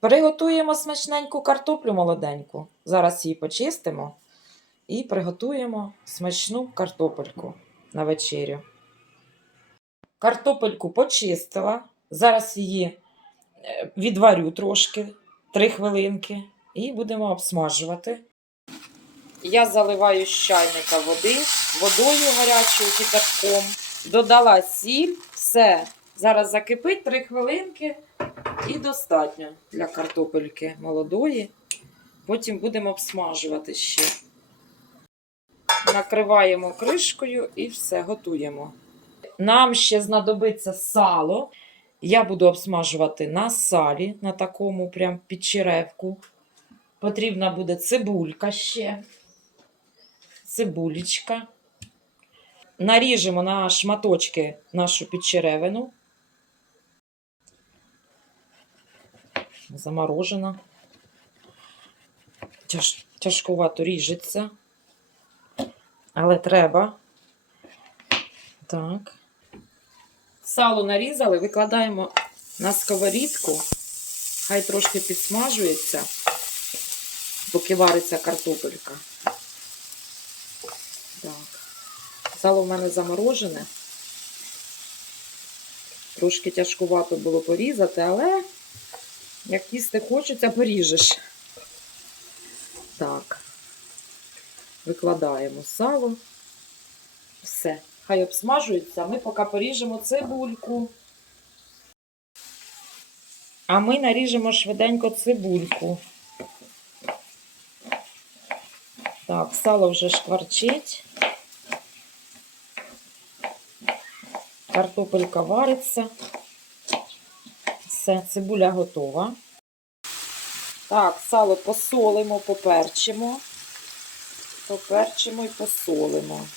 Приготуємо смачненьку картоплю молоденьку. Зараз її почистимо і приготуємо смачну картопельку на вечерю. Картопельку почистила. Зараз її е, відварю трошки 3 хвилинки і будемо обсмажувати. Я заливаю з чайника води, водою гарячою кипятком. Додала сіль, все. Зараз закипить 3 хвилинки і достатньо для картопельки молодої. Потім будемо обсмажувати ще. Накриваємо кришкою і все, готуємо. Нам ще знадобиться сало. Я буду обсмажувати на салі, на такому прям підчеревку. Потрібна буде цибулька ще. Цибулечка. Наріжемо на шматочки нашу підчеревину. Заморожена. Тяж, тяжкувато ріжеться. Але треба. Так. Сало нарізали, викладаємо на сковорідку. Хай трошки підсмажується, поки вариться картопелька. Так. Сало в мене заморожене. Трошки тяжкувато було порізати, але як їсти хочеться, поріжеш. Так. Викладаємо сало. Все. Хай обсмажується, ми поки поріжемо цибульку. А ми наріжемо швиденько цибульку. Так, сало вже шкварчить. Картопелька вариться. Все, цибуля готова. Так, сало посолимо, поперчимо. Поперчимо і посолимо.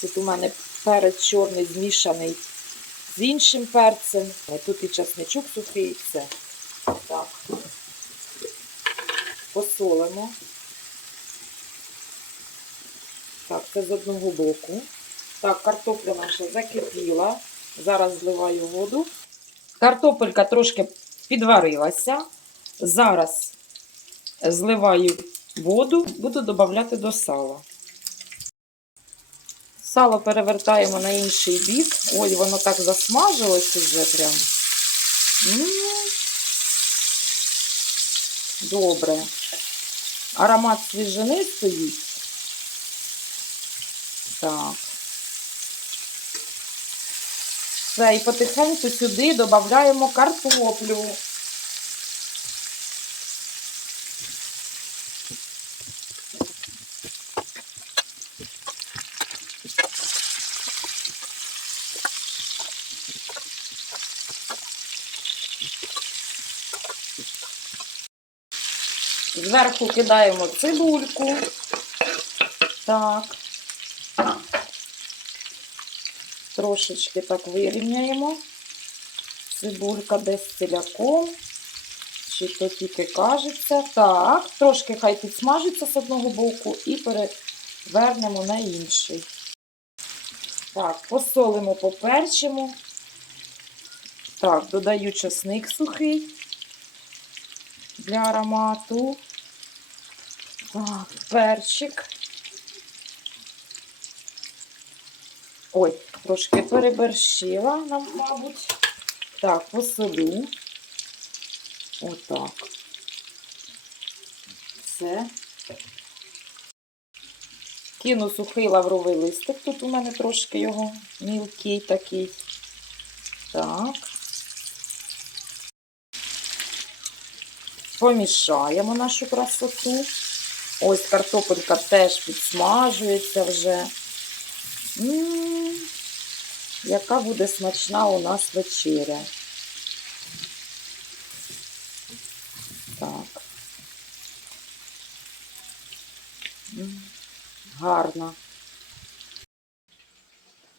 Тут у мене перець чорний змішаний з іншим перцем. Тут і часничок сухий, і все. Так. Посолимо. Так, це з одного боку. Так, картопля наша закипіла. Зараз зливаю воду. Картопелька трошки підварилася. Зараз зливаю воду, буду додавати до сала. Сало перевертаємо на інший бік. Ой, воно так засмажилось вже прям. Добре. Аромат свіжини стоїть. Так. Все, і потихеньку сюди додаємо картоплю. Зверху кидаємо цибульку. Так. Трошечки так вирівняємо. Цибулька десь ціляком. Чи то тільки кажеться. Так, трошки хай підсмажиться з одного боку і перевернемо на інший. Так, посолимо, поперчимо. Так, додаю часник сухий для аромату. Так, перчик. Ой, трошки переборщила нам, мабуть. Так, посолю. Отак. Все. Кину сухий лавровий листик. Тут у мене трошки його мілкий такий. Так. Помішаємо нашу красоту. Ось картопелька теж підсмажується вже. Яка буде смачна у нас вечеря. Так. Гарно.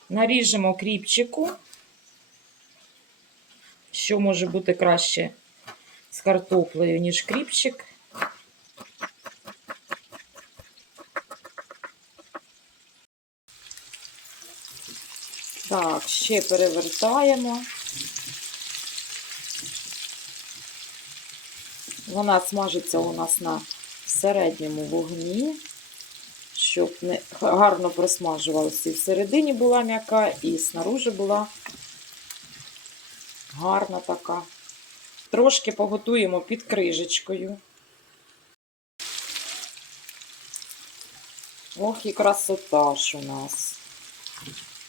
Наріжемо кріпчику. Що може бути краще з картоплею, ніж кріпчик. Так, ще перевертаємо. Вона смажиться у нас на середньому вогні, щоб не гарно просмажувалася. І всередині була м'яка, і снаружи була гарна така. Трошки поготуємо під крижечкою. Ох, і красота ж у нас.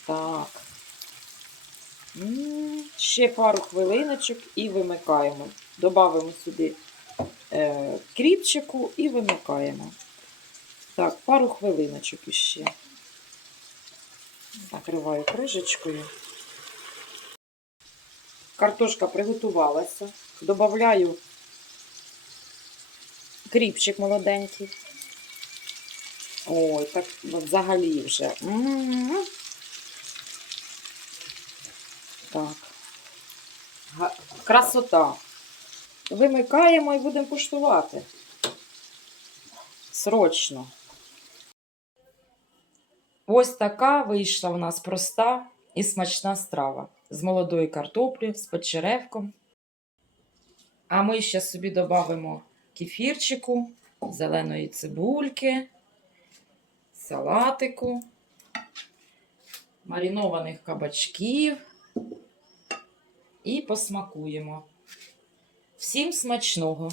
Так. М, Ще пару хвилиночок і вимикаємо. Добавимо сюди е, кріпчику і вимикаємо. Так, пару хвилиночок іще. Накриваю крижечкою. Картошка приготувалася. Добавляю кріпчик молоденький. Ой, так взагалі вже. М-м-м. Так. Красота. Вимикаємо і будемо куштувати. Срочно. Ось така вийшла у нас проста і смачна страва з молодої картоплі, з почеревком. А ми ще собі додамо кефірчику, зеленої цибульки, салатику, маринованих кабачків і посмакуємо. Всім смачного!